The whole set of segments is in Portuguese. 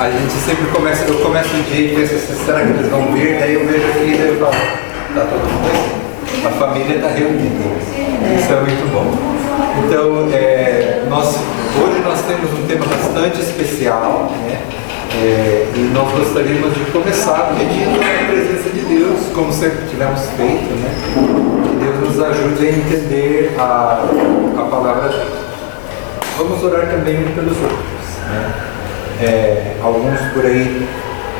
A gente sempre começa, eu começo o dia e penso assim, será que eles vão vir? Daí eu vejo aqui e daí eu falo, tá todo mundo aqui. A família está reunida. Isso é muito bom. Então, hoje nós temos um tema bastante especial, né? E nós gostaríamos de começar pedindo a presença de Deus, como sempre tivemos feito, né? Que Deus nos ajude a entender a palavra dele. Vamos orar também uns pelos outros, né? Alguns por aí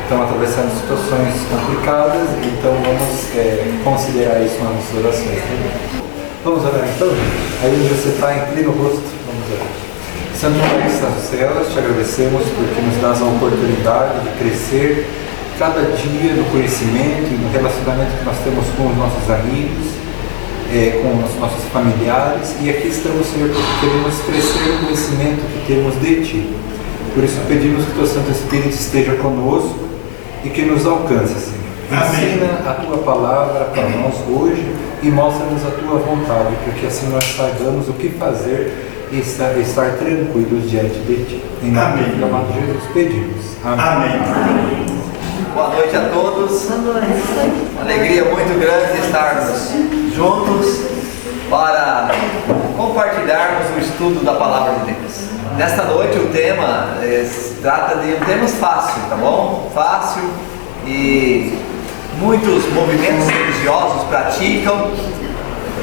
estão atravessando situações complicadas, então vamos considerar isso nas nossas orações também. Vamos orar então, gente? Aí onde você está, inclina o rosto, vamos orar. Santo Pai que está nos céus, te agradecemos porque nos dás a oportunidade de crescer cada dia no conhecimento e no relacionamento que nós temos com os nossos amigos, com os nossos familiares, e aqui estamos, Senhor, porque queremos crescer no conhecimento que temos de Ti. Por isso pedimos que o Teu Santo Espírito esteja conosco e que nos alcance, Senhor. Ensina a Tua palavra para nós hoje e mostra-nos a Tua vontade, porque assim nós saibamos o que fazer e estar tranquilos diante de Ti. Em nome do amado Jesus pedimos. Amém. Amém. Boa noite a todos. Uma alegria muito grande estarmos juntos para compartilharmos o estudo da palavra de Deus. Nesta noite o tema se trata de um tema fácil, tá bom? Fácil, e muitos movimentos religiosos praticam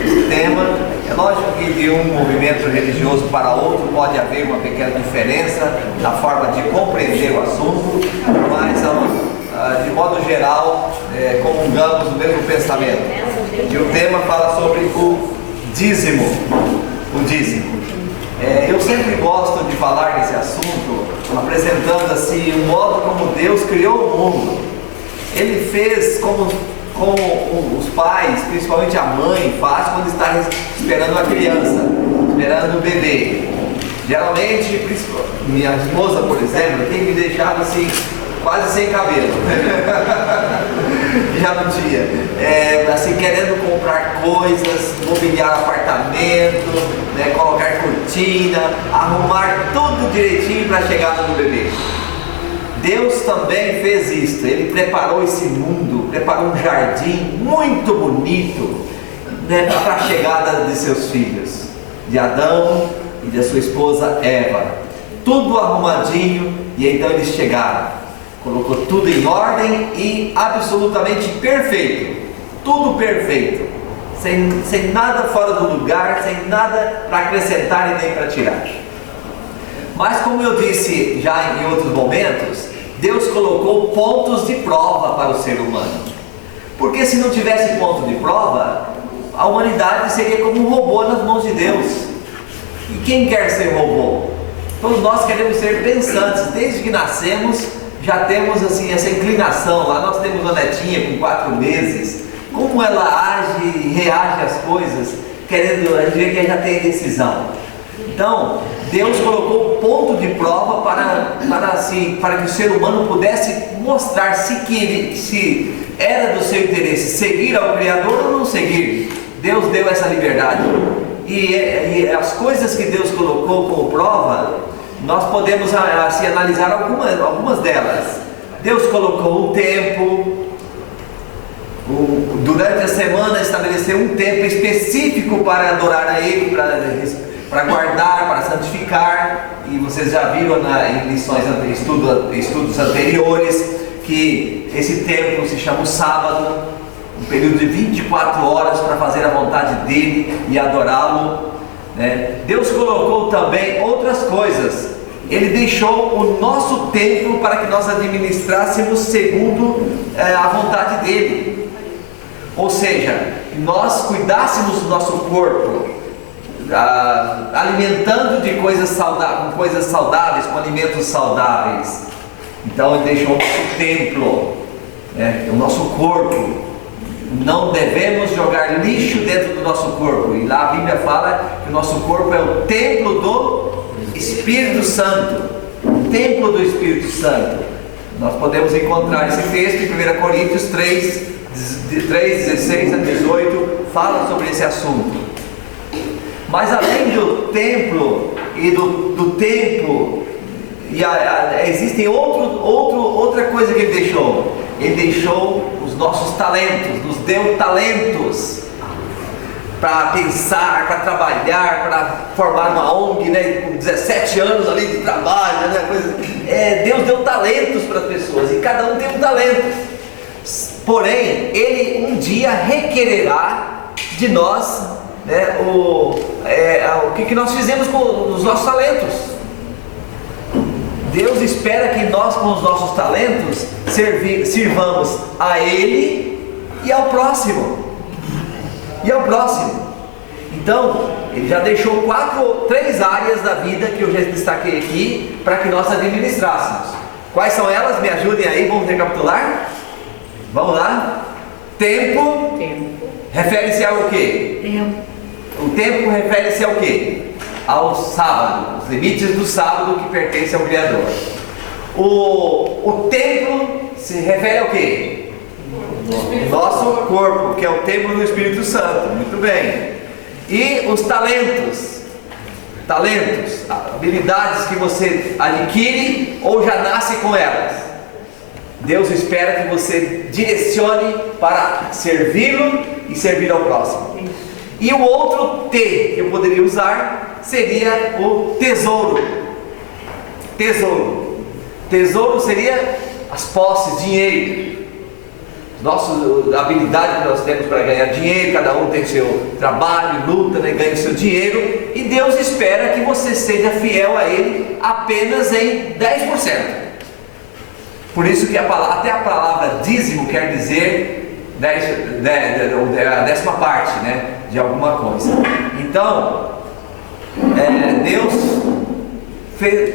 esse tema. É lógico que de um movimento religioso para outro pode haver uma pequena diferença na forma de compreender o assunto, mas de modo geral comungamos do mesmo pensamento. E o tema fala sobre o dízimo. O dízimo. Eu sempre gosto de falar nesse assunto, apresentando assim o modo como Deus criou o mundo. Ele fez como os pais, principalmente a mãe, faz quando está esperando uma criança, esperando um bebê. Geralmente, minha esposa, por exemplo, tem me deixado assim, quase sem cabelo. Já não tinha. Assim, querendo comprar coisas, mobiliar apartamento, né, colocar cortina, arrumar tudo direitinho para a chegada do bebê. Deus também fez isso. Ele preparou esse mundo, preparou um jardim muito bonito, né, para a chegada de seus filhos, de Adão e de sua esposa Eva. Tudo arrumadinho, e então eles chegaram. Colocou tudo em ordem e absolutamente perfeito. Tudo perfeito. Sem nada fora do lugar, sem nada para acrescentar e nem para tirar. Mas como eu disse já em outros momentos, Deus colocou pontos de prova para o ser humano. Porque se não tivesse ponto de prova, a humanidade seria como um robô nas mãos de Deus. E quem quer ser robô? Todos nós queremos ser pensantes. Desde que nascemos, já temos assim essa inclinação. Lá nós temos uma netinha com 4 meses. Como ela age e reage às coisas, querendo, a gente vê que ela já tem decisão. Então, Deus colocou ponto de prova para que o ser humano pudesse mostrar se era do seu interesse seguir ao Criador ou não seguir. Deus deu essa liberdade. E as coisas que Deus colocou como prova, nós podemos assim, analisar algumas delas. Deus colocou um tempo. Durante a semana estabeleceu um tempo específico para adorar a Ele, para guardar, para santificar. E vocês já viram em lições, estudos anteriores, que esse tempo se chama o sábado, um período de 24 horas para fazer a vontade dEle e adorá-lo, né? Deus colocou também outras coisas. Ele deixou o nosso tempo para que nós administrássemos segundo a vontade dEle. Ou seja, que nós cuidássemos do nosso corpo, alimentando de coisas saudáveis, com alimentos saudáveis. Então Ele deixou o nosso templo, né, o nosso corpo. Não devemos jogar lixo dentro do nosso corpo. E lá a Bíblia fala que o nosso corpo é o templo do Espírito Santo. O templo do Espírito Santo. Nós podemos encontrar esse texto em 1 Coríntios 3, 16 a 18, fala sobre esse assunto. Mas além do templo e do tempo existem outra coisa que ele deixou. Ele deixou os nossos talentos, nos deu talentos para pensar, para trabalhar, para formar uma ONG, né, com 17 anos ali de trabalho, né, Deus deu talentos para as pessoas, e cada um tem um talento. Porém, Ele um dia requererá de nós, né, o que nós fizemos com os nossos talentos. Deus espera que nós, com os nossos talentos, sirvamos a Ele e ao próximo. Então, Ele já deixou 3 áreas da vida que eu já destaquei aqui para que nós administrássemos. Quais são elas? Me ajudem aí, vamos recapitular? Vamos lá? Tempo. Refere-se ao quê? O tempo refere-se ao quê? Ao sábado, os limites do sábado que pertencem ao Criador. O templo se refere ao quê? Nosso corpo, que é o templo do Espírito Santo. Muito bem. E os talentos, habilidades que você adquire ou já nasce com elas. Deus espera que você direcione para servi-lo e servir ao próximo. E o outro T que eu poderia usar seria o tesouro. Tesouro seria as posses, dinheiro. A habilidade que nós temos para ganhar dinheiro, cada um tem seu trabalho, luta, né, ganha seu dinheiro, e Deus espera que você seja fiel a Ele apenas em 10%. Por isso que até a palavra dízimo quer dizer a 10ª parte, né, de alguma coisa. Então, Deus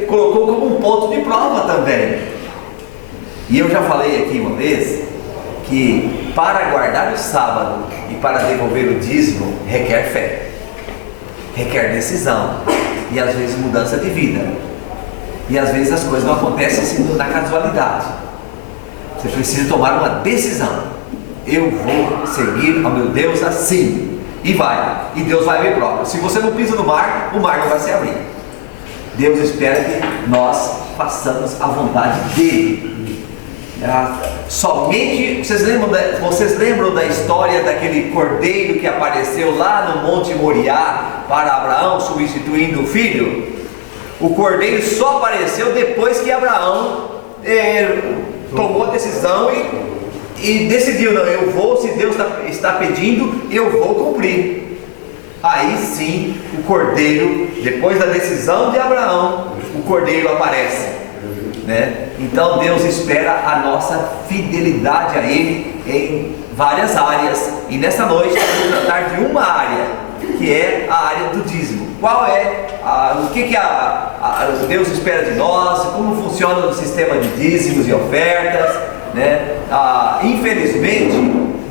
colocou como um ponto de prova também. E eu já falei aqui uma vez que para guardar o sábado e para devolver o dízimo requer fé, requer decisão e às vezes mudança de vida, e às vezes as coisas não acontecem assim na casualidade. Você precisa tomar uma decisão. Eu vou seguir ao meu Deus assim, e Deus vai abrir prova. Se você não pisa no mar, o mar não vai se abrir. Deus espera que nós façamos a vontade dele. Somente, vocês lembram da história daquele cordeiro que apareceu lá no Monte Moriá para Abraão, substituindo o filho? O cordeiro só apareceu depois que Abraão tomou a decisão e decidiu: não, eu vou, se Deus está pedindo, eu vou cumprir. Aí sim, o cordeiro, depois da decisão de Abraão, o cordeiro aparece, né? Então Deus espera a nossa fidelidade a Ele em várias áreas, e nesta noite vamos tratar de uma área, que é a área do dízimo. Qual é o que Deus espera de nós, como funciona o sistema de dízimos e ofertas, né? Infelizmente,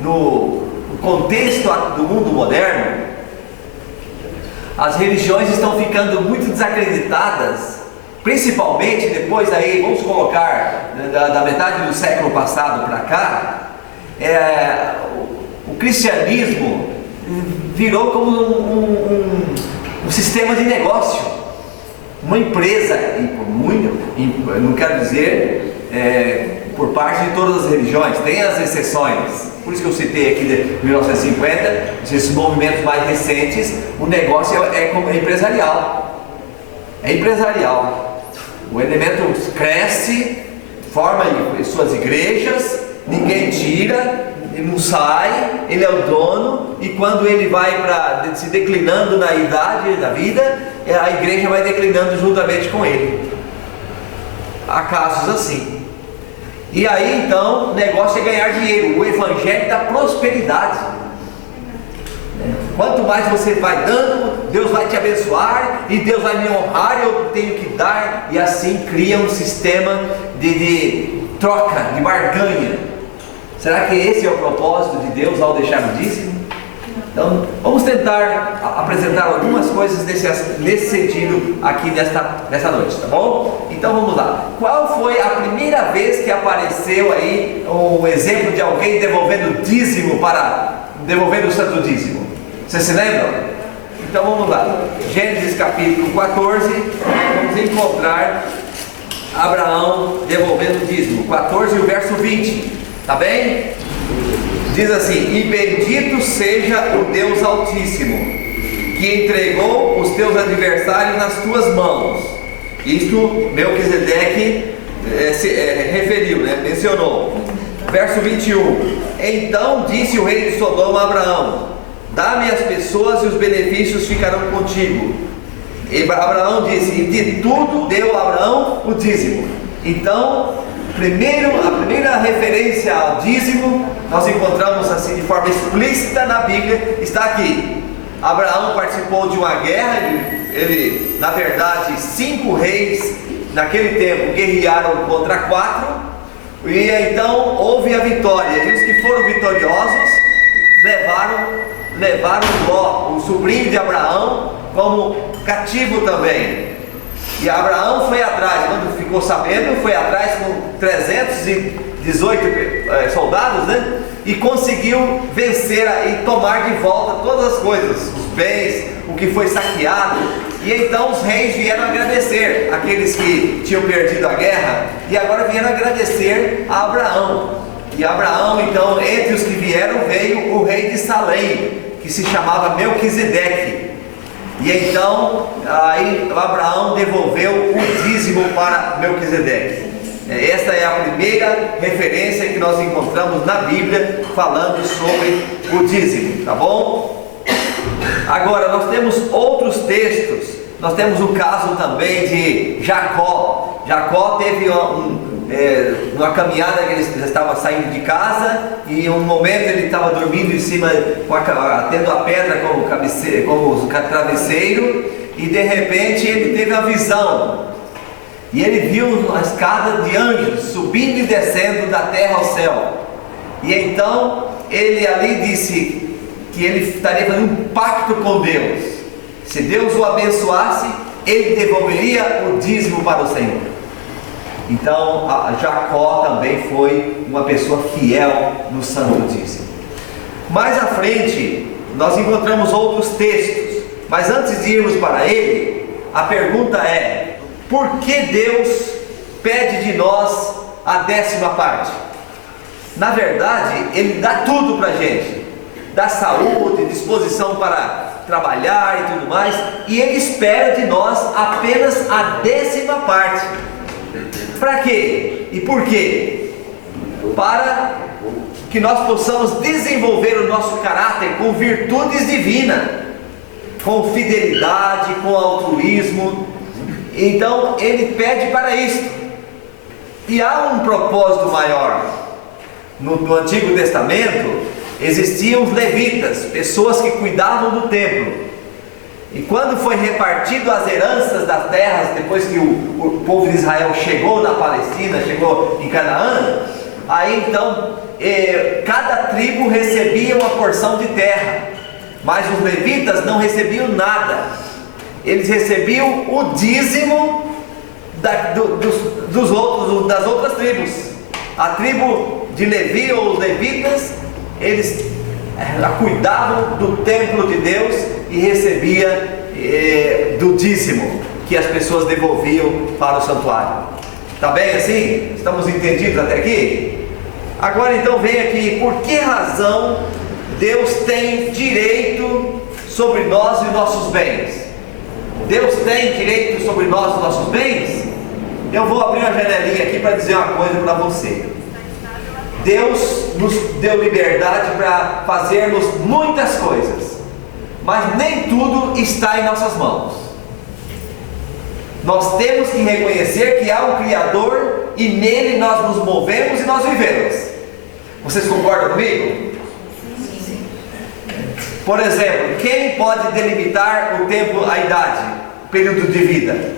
no contexto do mundo moderno, as religiões estão ficando muito desacreditadas, principalmente depois aí, vamos colocar, da metade do século passado para cá. O cristianismo virou como um sistema de negócio, uma empresa, não quero dizer por parte de todas as religiões, tem as exceções. Por isso que eu citei aqui de 1950, esses movimentos mais recentes. O negócio é empresarial. É empresarial. O elemento cresce, forma suas igrejas, ninguém tira, ele não sai, ele é o dono, e quando ele vai se declinando na idade da vida, a igreja vai declinando juntamente com ele. Há casos assim. E aí então o negócio é ganhar dinheiro, o evangelho da prosperidade. Quanto mais você vai dando, Deus vai te abençoar, e Deus vai me honrar, eu tenho que dar, e assim cria um sistema de troca, de barganha. Será que esse é o propósito de Deus ao deixar o dízimo? Então vamos tentar apresentar algumas coisas nesse sentido aqui nesta noite, tá bom? Então vamos lá. Qual foi a primeira vez que apareceu aí um exemplo de alguém devolvendo o santo dízimo? Vocês se lembram? Então vamos lá. Gênesis capítulo 14, vamos encontrar Abraão devolvendo o dízimo. 14 e o verso 20, tá bem? Diz assim: e bendito seja o Deus Altíssimo, que entregou os teus adversários nas tuas mãos. Isto Melquisedeque referiu, mencionou. Verso 21: então disse o rei de Sodoma a Abraão: dá-me as pessoas e os benefícios ficarão contigo. E Abraão disse, e de tudo deu Abraão o dízimo. Então, a primeira referência ao dízimo, nós encontramos assim de forma explícita na Bíblia, está aqui. Abraão participou de uma guerra, ele na verdade 5 reis naquele tempo guerrearam contra 4, e então houve a vitória, e os que foram vitoriosos levaram Ló, o sobrinho de Abraão, como cativo também. E Abraão foi atrás, quando ficou sabendo, foi atrás com 318 soldados, e conseguiu vencer e tomar de volta todas as coisas, os bens, o que foi saqueado. E então os reis vieram agradecer, aqueles que tinham perdido a guerra, e agora vieram agradecer a Abraão. E Abraão, então, entre os que vieram, veio o rei de Salém, que se chamava Melquisedeque. E então, aí Abraão devolveu o dízimo para Melquisedeque. Esta é a primeira referência que nós encontramos na Bíblia falando sobre o dízimo, tá bom? Agora, nós temos outros textos. Nós temos o caso também de Jacó. Jacó teve uma caminhada que ele estava saindo de casa, e em um momento ele estava dormindo em cima, tendo a pedra como travesseiro, e de repente ele teve a visão, e ele viu uma escada de anjos subindo e descendo da terra ao céu. E então ele ali disse que ele estaria fazendo um pacto com Deus. Se Deus o abençoasse, ele devolveria o dízimo para o Senhor. Então Jacó também foi uma pessoa fiel no santo dízimo. Mais à frente nós encontramos outros textos, mas antes de irmos para ele, a pergunta é: por que Deus pede de nós a 10ª parte? Na verdade, Ele dá tudo para a gente, dá saúde, disposição para trabalhar e tudo mais, e Ele espera de nós apenas a 10ª parte. Para quê? E por quê? Para que nós possamos desenvolver o nosso caráter com virtudes divinas, com fidelidade, com altruísmo. Então Ele pede para isso. E há um propósito maior. No Antigo Testamento existiam os levitas, pessoas que cuidavam do templo. E quando foi repartido as heranças das terras, depois que o povo de Israel chegou na Palestina, chegou em Canaã, aí então cada tribo recebia uma porção de terra, mas os levitas não recebiam nada. Eles recebiam o dízimo das outras tribos. A tribo de Levi, ou os levitas, eles cuidavam do templo de Deus e recebia do dízimo que as pessoas devolviam para o santuário. Tá bem assim? Estamos entendidos até aqui? Agora então vem aqui, por que razão Deus tem direito sobre nós e nossos bens? Deus tem direito sobre nós e nossos bens? Eu vou abrir uma janelinha aqui para dizer uma coisa para você. Deus nos deu liberdade para fazermos muitas coisas, mas nem tudo está em nossas mãos. Nós temos que reconhecer que há um Criador e nele nós nos movemos e nós vivemos. Vocês concordam comigo? Sim. Por exemplo, quem pode delimitar o tempo, a idade, o período de vida?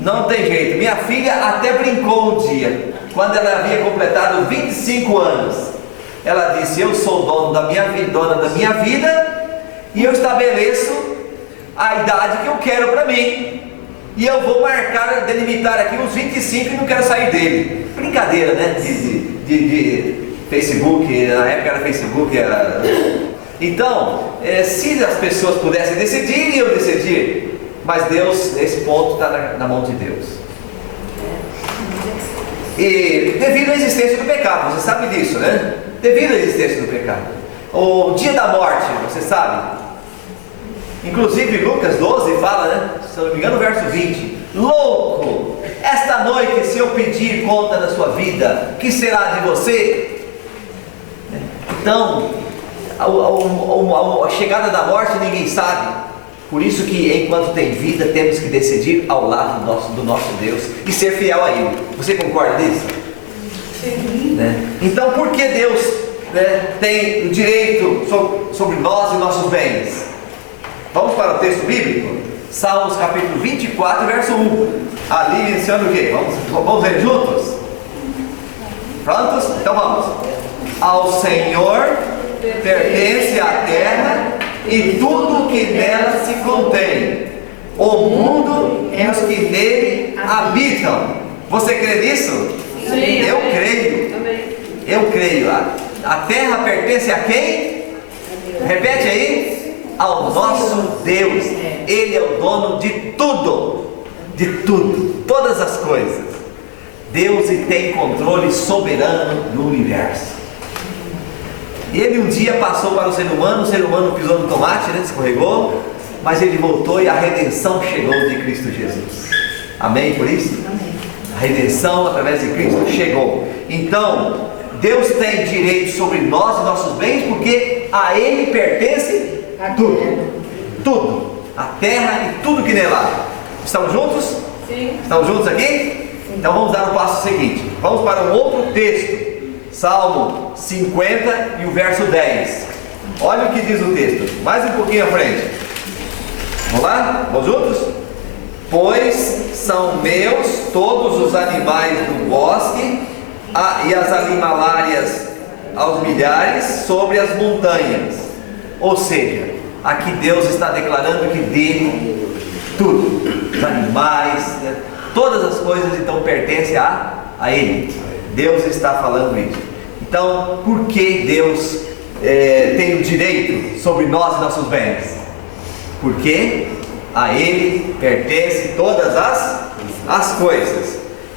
Não tem jeito. Minha filha até brincou um dia, quando ela havia completado 25 anos. Ela disse: eu sou dono da minha vida, dona da minha vida, e eu estabeleço a idade que eu quero para mim, e eu vou marcar, delimitar aqui os 25 e não quero sair dele. Brincadeira, né? De Facebook, na época era Facebook, era... Então, se as pessoas pudessem decidir, iam decidir, mas Deus, esse ponto está na mão de Deus. E devido à existência do pecado, você sabe disso, né? Devido à existência do pecado. O dia da morte, você sabe? Inclusive Lucas 12 fala, né? Se eu não me engano, verso 20: louco, esta noite se eu pedir conta da sua vida, que será de você? Então, a chegada da morte ninguém sabe. Por isso que enquanto tem vida temos que decidir ao lado do nosso Deus e ser fiel a Ele. Você concorda nisso? Sim. Né? Então por que Deus, né, tem o direito sobre nós e nossos bens? Vamos para o texto bíblico? Salmos capítulo 24, verso 1. Ali menciona o quê? Vamos ler juntos? Prontos? Então vamos. Ao Senhor pertence a terra e tudo o que nela se contém, o mundo e os que nele habitam. Você crê nisso? Sim. Eu creio. Eu creio. A terra pertence a quem? Repete aí. Ao nosso Deus. Ele é o dono de tudo. De tudo. Todas as coisas. Deus tem controle soberano do universo. Ele um dia passou para o ser humano pisou no tomate, né? Escorregou, mas ele voltou e a redenção chegou de Cristo Jesus. Amém por isso? Amém. A redenção através de Cristo chegou. Então, Deus tem direito sobre nós e nossos bens, porque a Ele pertence tudo. Tudo. A terra e tudo que nela há. Estamos juntos? Sim. Estamos juntos aqui? Então vamos dar o passo seguinte. Vamos para um outro texto. Salmo 50 e o verso 10. Olha o que diz o texto. Mais um pouquinho à frente. Vamos lá? Vamos juntos? Pois são meus todos os animais do bosque e as animalárias aos milhares sobre as montanhas. Ou seja, aqui Deus está declarando que dele tudo, os animais, né? Todas as coisas então pertencem a Ele. Deus está falando isso. Então, por que Deus tem o direito sobre nós e nossos bens? Porque a Ele pertence todas as coisas.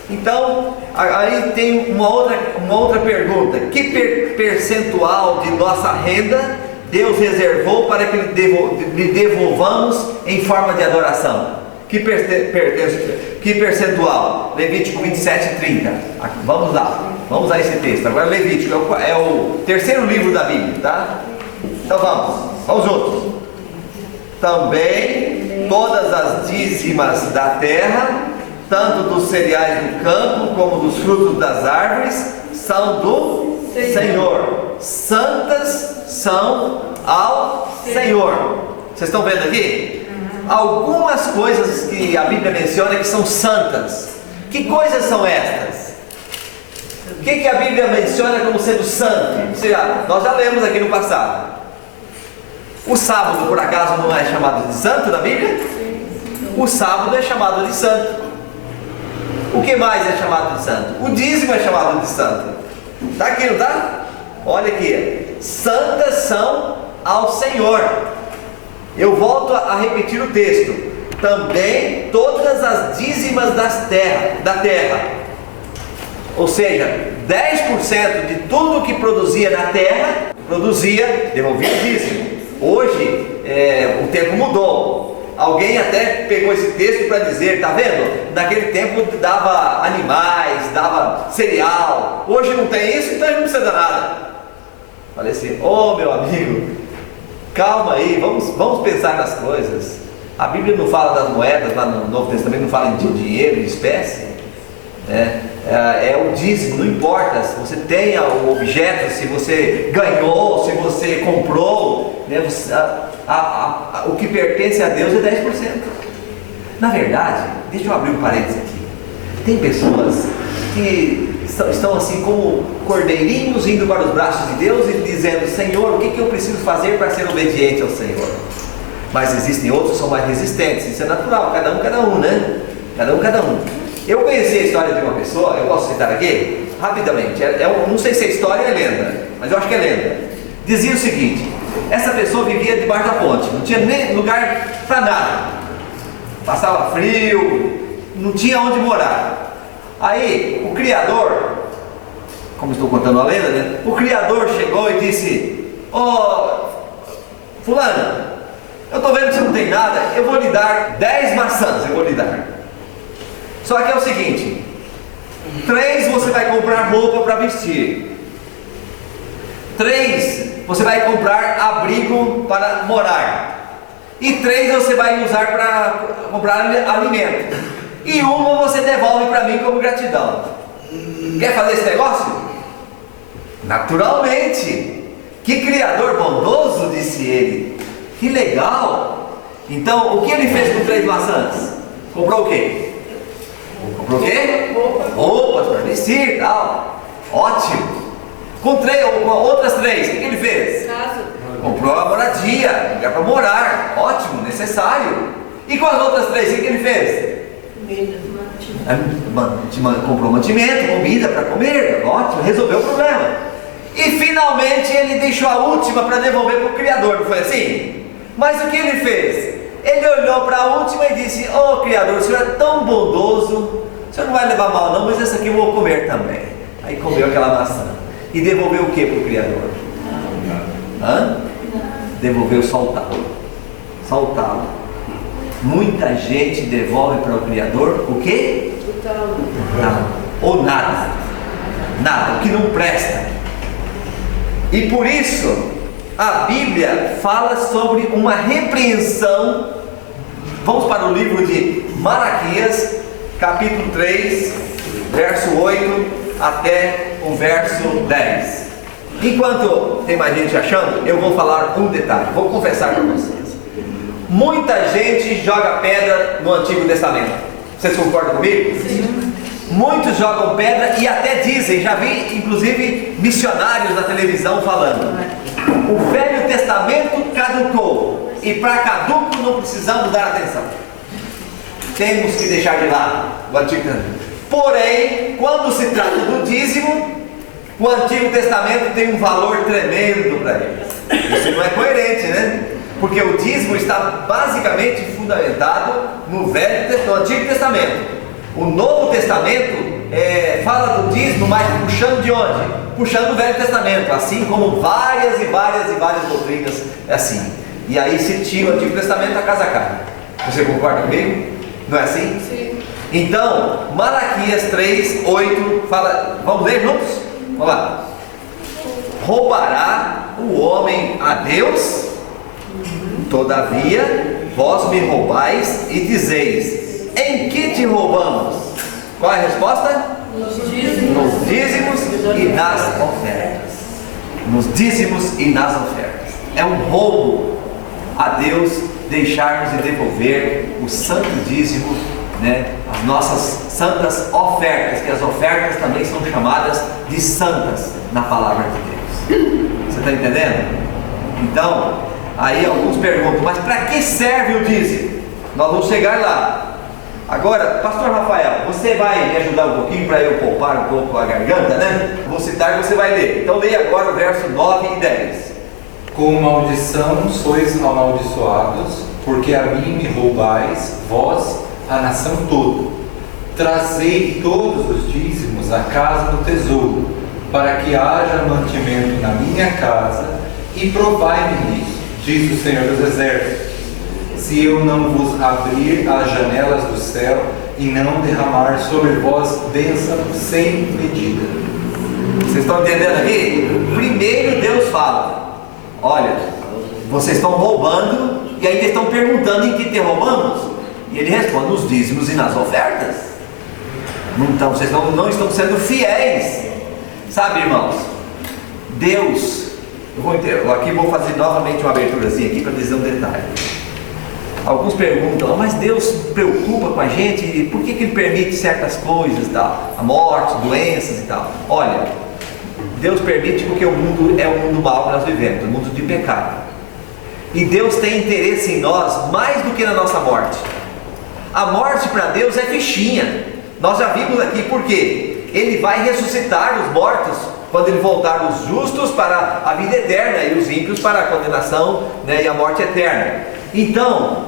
Então, aí tem uma outra pergunta: que percentual de nossa renda Deus reservou para que lhe devolvamos em forma de adoração? Que percentual? Levítico 27:30. Vamos lá, vamos a esse texto. Agora Levítico é o terceiro livro da Bíblia, tá? Então vamos juntos. Também todas as dízimas da terra, tanto dos cereais do campo como dos frutos das árvores, são do Senhor. Santas são ao Senhor. Vocês estão vendo aqui? Algumas coisas que a Bíblia menciona que são santas. Que coisas são estas? O que a Bíblia menciona como sendo santo? Nós já lemos aqui no passado. O sábado, por acaso, não é chamado de santo na Bíblia? O sábado é chamado de santo. O que mais é chamado de santo? O dízimo é chamado de santo. Está aqui, não está? Olha aqui. Santas são ao Senhor. Eu volto a repetir o texto. Também todas as dízimas da terra. Ou seja, 10% de tudo que produzia na terra, devolvia o dízimo. Hoje, o tempo mudou. Alguém até pegou esse texto para dizer, tá vendo? Naquele tempo dava animais, dava cereal. Hoje não tem isso, então a gente não precisa dar nada. Falei assim, meu amigo, calma aí, vamos pensar nas coisas. A Bíblia não fala das moedas, lá no Novo Testamento não fala de dinheiro, de espécie. É o dízimo, não importa se você tem o objeto, se você ganhou, se você comprou, né? O que pertence a Deus é 10%. Na verdade, deixa eu abrir um parênteses aqui. Tem pessoas que estão assim como cordeirinhos indo para os braços de Deus e dizendo, Senhor, o que eu preciso fazer para ser obediente ao Senhor? Mas existem outros que são mais resistentes. Isso é natural, cada um, né? Cada um. Eu conheci a história de uma pessoa, eu posso citar aqui, rapidamente. Não sei se é história ou é lenda, mas eu acho que é lenda. Dizia o seguinte: essa pessoa vivia debaixo da ponte, não tinha nem lugar para nada, passava frio, não tinha onde morar. Aí Criador, como estou contando a lenda, né? O Criador chegou e disse: fulano, eu estou vendo que você não tem nada, eu vou lhe dar 10 maçãs, eu vou lhe dar. Só que é o seguinte: 3 você vai comprar roupa para vestir, 3 você vai comprar abrigo para morar, e 3 você vai usar para comprar alimento, e uma você devolve para mim como gratidão. Quer fazer esse negócio? Naturalmente. Que Criador bondoso, disse ele. Que legal. Então, o que ele fez com 3 maçãs? Comprou o quê? Comprou o quê? Roupas para vestir e tal. Ótimo. Com outras 3, o que ele fez? Comprou a moradia, lugar para morar. Ótimo, necessário. E com as outras 3, o que ele fez? Comprou mantimento, comida para comer. Ótimo, resolveu o problema. E finalmente ele deixou a última para devolver para o Criador, não foi assim? Mas o que ele fez? Ele olhou para a última e disse: Criador, o Senhor é tão bondoso, o Senhor não vai levar mal não, mas essa aqui eu vou comer também. Aí comeu aquela maçã. E devolveu o que para o Criador? Devolveu só o talo. Só o talo. Muita gente devolve para o Criador o quê? O talo. Ou nada. Nada, o que não presta. E por isso a Bíblia fala sobre uma repreensão. Vamos para o livro de Malaquias, capítulo 3, verso 8 até o verso 10. Enquanto tem mais gente achando, eu vou falar um detalhe, vou confessar para vocês. Muita gente joga pedra no Antigo Testamento. Vocês concordam comigo? Sim. Muitos jogam pedra e até dizem, já vi inclusive missionários na televisão falando: o Velho Testamento caducou e para caduco não precisamos dar atenção, temos que deixar de lado o Antigo Testamento. Porém, quando se trata do dízimo, o Antigo Testamento tem um valor tremendo para eles. Isso não é coerente, né? Porque o dízimo está basicamente fundamentado no Antigo Testamento. O Novo Testamento fala do dízimo, mas puxando de onde? Puxando do Velho Testamento, assim como várias doutrinas é assim. E aí se tira o Antigo Testamento, a casa cai. Você concorda comigo? Não é assim? Sim. Então, Malaquias 3, 8 fala, vamos ler juntos? Vamos lá. Roubará o homem a Deus? Todavia, vós me roubais e dizeis: em que te roubamos? Qual é a resposta? Nos dízimos e nas ofertas. Nos dízimos e nas ofertas. É um roubo a Deus deixarmos de devolver o santo dízimo, né? As nossas santas ofertas, que as ofertas também são chamadas de santas na palavra de Deus. Você está entendendo? Então, aí alguns perguntam: mas para que serve o dízimo? Nós vamos chegar lá. Agora, pastor Rafael, você vai me ajudar um pouquinho para eu poupar um pouco a garganta, né? Vou citar e você vai ler. Então leia agora o verso 9 e 10. Com maldição sois amaldiçoados, porque a mim me roubais, vós, a nação toda. Trazei todos os dízimos à casa do tesouro, para que haja mantimento na minha casa, e provai-me nisso, diz o Senhor dos Exércitos, se eu não vos abrir as janelas do céu e não derramar sobre vós bênção sem medida. Vocês estão entendendo aqui? Primeiro Deus fala: olha, vocês estão roubando, e aí eles estão perguntando: em que te roubamos? E ele responde: nos dízimos e nas ofertas. Então vocês não estão sendo fiéis. Sabe, irmãos, Deus, aqui vou fazer novamente uma aberturazinha aqui para dizer um detalhe. Alguns perguntam: mas Deus se preocupa com a gente? Por que Ele permite certas coisas, tal? A morte, doenças e tal? Olha, Deus permite porque o mundo é o mundo mau que nós vivemos, o mundo de pecado. E Deus tem interesse em nós mais do que na nossa morte. A morte para Deus é fichinha. Nós já vimos aqui por quê? Ele vai ressuscitar os mortos quando Ele voltar os justos para a vida eterna e os ímpios para a condenação, né, e a morte eterna. Então,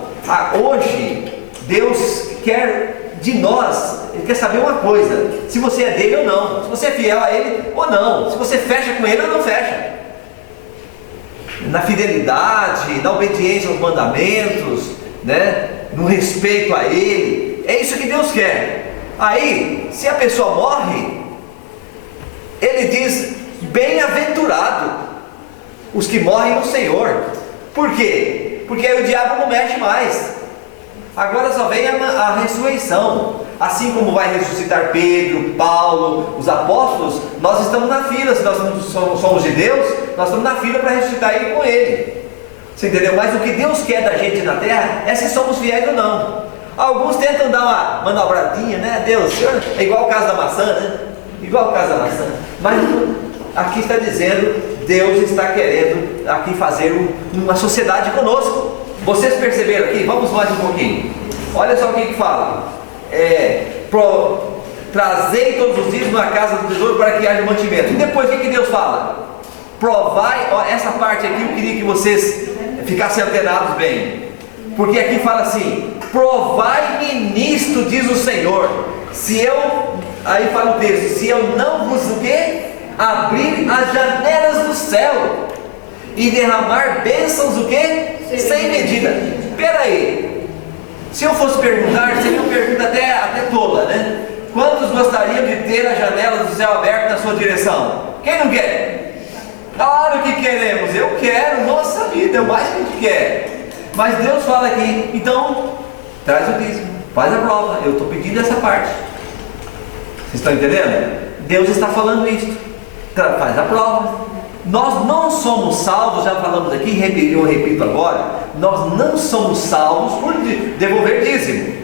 hoje, Deus quer de nós Ele quer saber uma coisa: se você é dele ou não, se você é fiel a ele ou não, se você fecha com ele ou não fecha. Na fidelidade, na obediência aos mandamentos, né? No respeito a ele. É isso que Deus quer. Aí, se a pessoa morre, ele diz: bem-aventurado os que morrem no Senhor. Por quê? Porque aí o diabo não mexe mais. Agora só vem a ressurreição. Assim como vai ressuscitar Pedro, Paulo, os apóstolos, nós estamos na fila. Se nós somos de Deus, nós estamos na fila para ressuscitar ele com ele. Você entendeu? Mas o que Deus quer da gente na terra é se somos fiéis ou não. Alguns tentam dar uma manobradinha, né? Deus, Senhor, é igual o caso da maçã, né? Igual o caso da maçã. Mas aqui está dizendo, Deus está querendo aqui fazer uma sociedade conosco. Vocês perceberam aqui? Vamos mais um pouquinho. Olha só o que fala. Trazei todos os dias na casa do tesouro para que haja mantimento. E depois o que Deus fala? Provai, ó, essa parte aqui eu queria que vocês ficassem antenados bem. Porque aqui fala assim: provai-me nisto, diz o Senhor, se eu, aí fala o texto, se eu não vos o quê? Abrir as janelas do céu e derramar bênçãos o quê? Sem medida. Espera aí, se eu fosse perguntar, seria uma pergunta até tola, né? Quantos gostariam de ter as janelas do céu abertas na sua direção? Quem não quer? Claro que queremos, eu quero, nossa vida, é o mais que a gente quer. Mas Deus fala aqui, então, traz o dízimo, faz a prova, eu estou pedindo essa parte. Vocês estão entendendo? Deus está falando isso, faz a prova. Nós não somos salvos, já falamos aqui, eu repito agora, nós não somos salvos por devolver dízimo.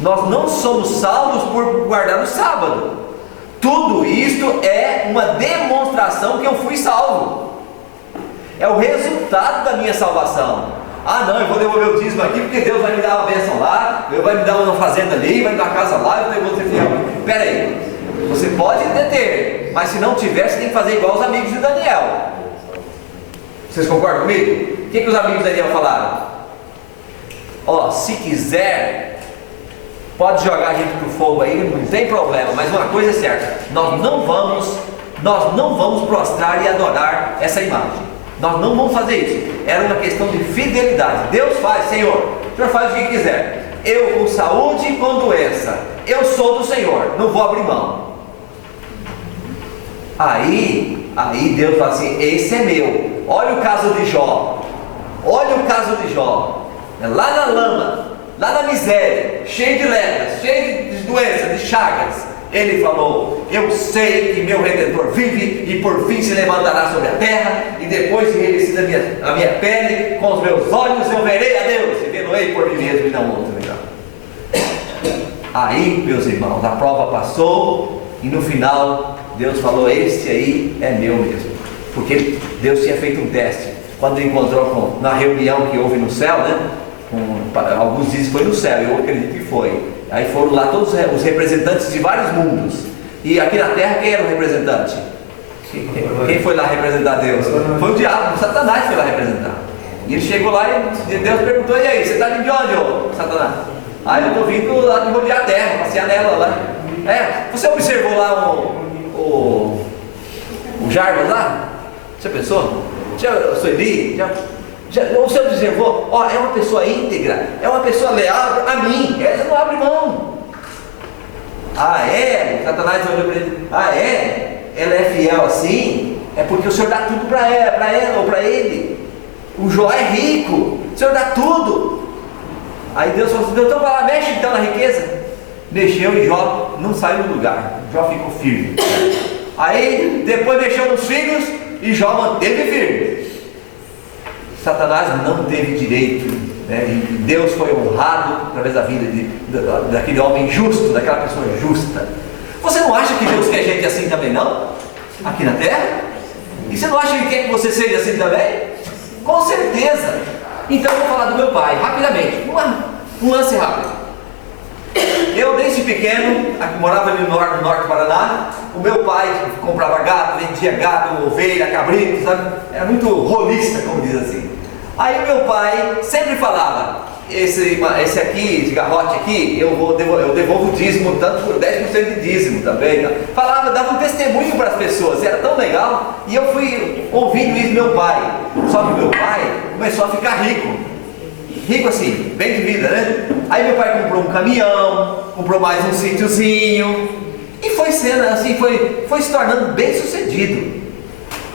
Nós não somos salvos por guardar o sábado. Tudo isto é uma demonstração que eu fui salvo. É o resultado da minha salvação. Ah não, eu vou devolver o dízimo aqui porque Deus vai me dar uma bênção lá, Deus vai me dar uma fazenda ali, vai me dar uma casa lá, eu vou ser fiel. Espera aí, você pode ter, mas se não tiver, você tem que fazer igual os amigos de Daniel. Vocês concordam comigo? O que os amigos de Daniel falaram? Ó, se quiser, pode jogar a gente para o fogo aí, não tem problema, mas uma coisa é certa, nós não vamos prostrar e adorar essa imagem. Nós não vamos fazer isso. Era uma questão de fidelidade. Deus faz, Senhor, o Senhor faz o que quiser. Eu com saúde e com doença, eu sou do Senhor, não vou abrir mão. Aí Deus fala assim: esse é meu. Olha o caso de Jó. Olha o caso de Jó. Lá na lama, lá na miséria, cheio de lepras, cheio de doenças, de chagas. Ele falou: eu sei que meu Redentor vive e por fim se levantará sobre a terra, e depois que revestir a minha pele, com os meus olhos eu verei a Deus, e vê-lo-ei por mim mesmo e não outro. Aí, meus irmãos, a prova passou e no final Deus falou: esse aí é meu mesmo. Porque Deus tinha feito um teste. Quando encontrou na reunião que houve no céu, né? Alguns dizem que foi no céu, eu acredito que foi. Aí foram lá todos os representantes de vários mundos. E aqui na terra, quem era o representante? Quem foi lá representar Deus? Foi o diabo, o Satanás foi lá representar. E ele chegou lá e Deus perguntou: e aí, você está de onde, ô Satanás? Ah, eu estou vindo lá de rodear a terra, passear nela lá. Você observou lá o Jarbas lá? Você pensou? O Sueli? Você observou? Ó, é uma pessoa íntegra, é uma pessoa leal a mim, ela não abre mão. Ah é? Satanás olhou para ele: ah é? Ela é fiel assim? É porque o Senhor dá tudo para ela ou para ele. O Jó é rico, o Senhor dá tudo. Aí Deus falou assim: então vai lá, mexe então na riqueza. Mexeu e Jó não saiu do lugar, Jó ficou firme. Aí depois mexeu nos filhos e Jó manteve firme. Satanás não teve direito, né? E Deus foi honrado através da vida daquele homem justo, daquela pessoa justa. Você não acha que Deus quer gente assim também, não? Aqui na terra? E você não acha que quer que você seja assim também? Com certeza. Então eu vou falar do meu pai, rapidamente, um lance rápido. Eu desde pequeno, morava ali no norte do Paraná. O meu pai comprava gado, vendia gado, ovelha, cabrito, sabe? Era muito rolista, como diz assim. Aí o meu pai sempre falava: esse aqui, esse garrote aqui, eu devolvo o dízimo, tanto por 10% de dízimo também. Falava, dava um testemunho para as pessoas, era tão legal. E eu fui ouvindo isso do meu pai. Só que meu pai começou a ficar rico. Rico assim, bem de vida, né? Aí meu pai comprou um caminhão, comprou mais um sítiozinho. E foi sendo assim, foi se tornando bem sucedido.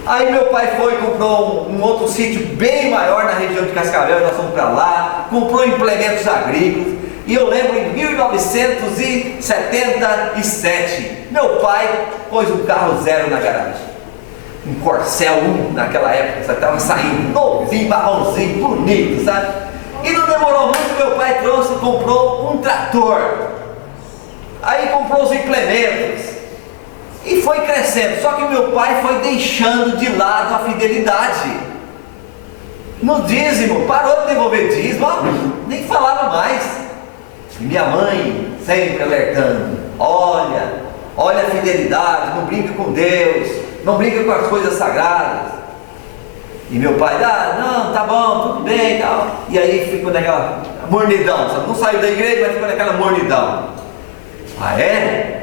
Aí meu pai foi e comprou um outro sítio bem maior na região de Cascavel, nós fomos para lá, comprou implementos agrícolas. E eu lembro em 1977, meu pai pôs um carro zero na garagem. Um Corcel 1 naquela época, estava saindo, novinho, marronzinho, bonito, sabe? E não demorou muito, meu pai comprou um trator. Aí comprou os implementos. E foi crescendo, só que meu pai foi deixando de lado a fidelidade. No dízimo, parou de devolver dízimo, nem falava mais. E minha mãe sempre alertando: olha a fidelidade, não brinca com Deus, não brinca com as coisas sagradas. E meu pai, não, tá bom, tudo bem e tal. E aí ficou naquela mornidão, sabe? Não saiu da igreja, mas ficou naquela mornidão. Ah, é?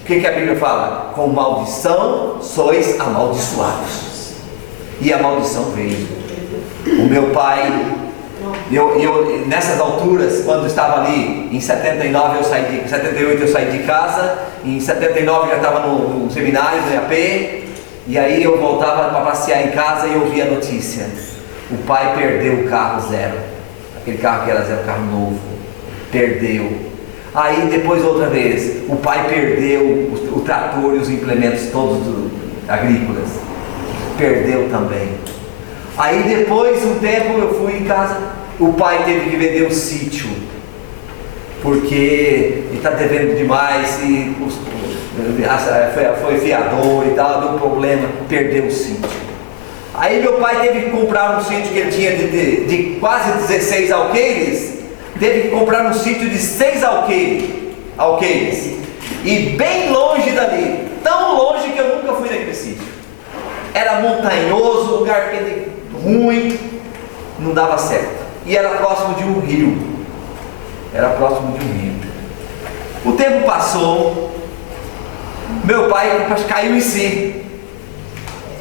O que a Bíblia fala? Com maldição sois amaldiçoados. E a maldição veio. O meu pai, eu nessas alturas, quando estava ali, em 79 em 78 eu saí de casa, em 79 já estava no seminário, no IAP, e aí eu voltava para passear em casa e eu ouvia a notícia: o pai perdeu o carro zero, aquele carro que era zero, carro novo, perdeu. Aí depois outra vez, o pai perdeu o trator e os implementos todos agrícolas, perdeu também. Aí depois, um tempo eu fui em casa, o pai teve que vender o sítio, porque ele está devendo demais, e foi fiador e tal, deu um problema, perdeu o sítio. Aí meu pai teve que comprar um sítio que ele tinha de quase 16 alqueires. Teve que comprar um sítio de 6 alqueires, e bem longe dali, tão longe que eu nunca fui naquele sítio. Era montanhoso, lugar ruim, não dava certo, e era próximo de um rio. O tempo passou, meu pai caiu em si,